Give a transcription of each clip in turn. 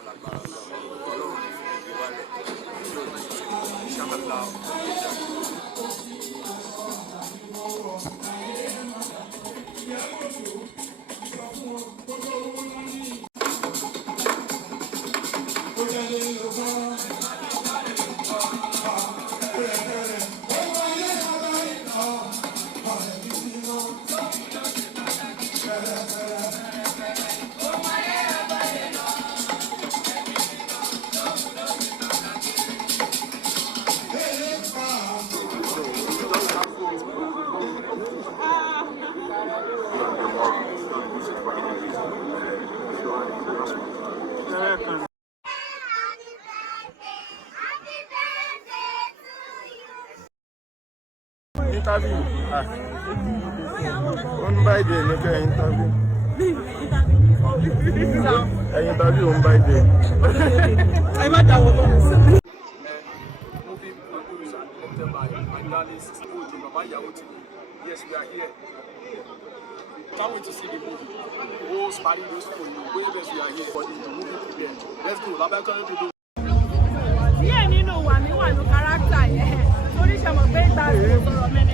náà lágbára Ọlọ́run ní fún ìgbé wálẹ̀ yóò ní ṣàmàlà ọ̀gbẹ́jà. Interview. On by day, make an interview. An interview on by day. I'm at our movie producer, directed by my darling sister, Mama Yawoti. Yes, we are here. Can't wait to see the movie. Oh, sparring those for you. Way best we are here for the movie premiere. Let's go. Labaka to do. Yeah, you know one character. Yeah. Sorry, I'm a bit bad for a minute.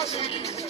Biden.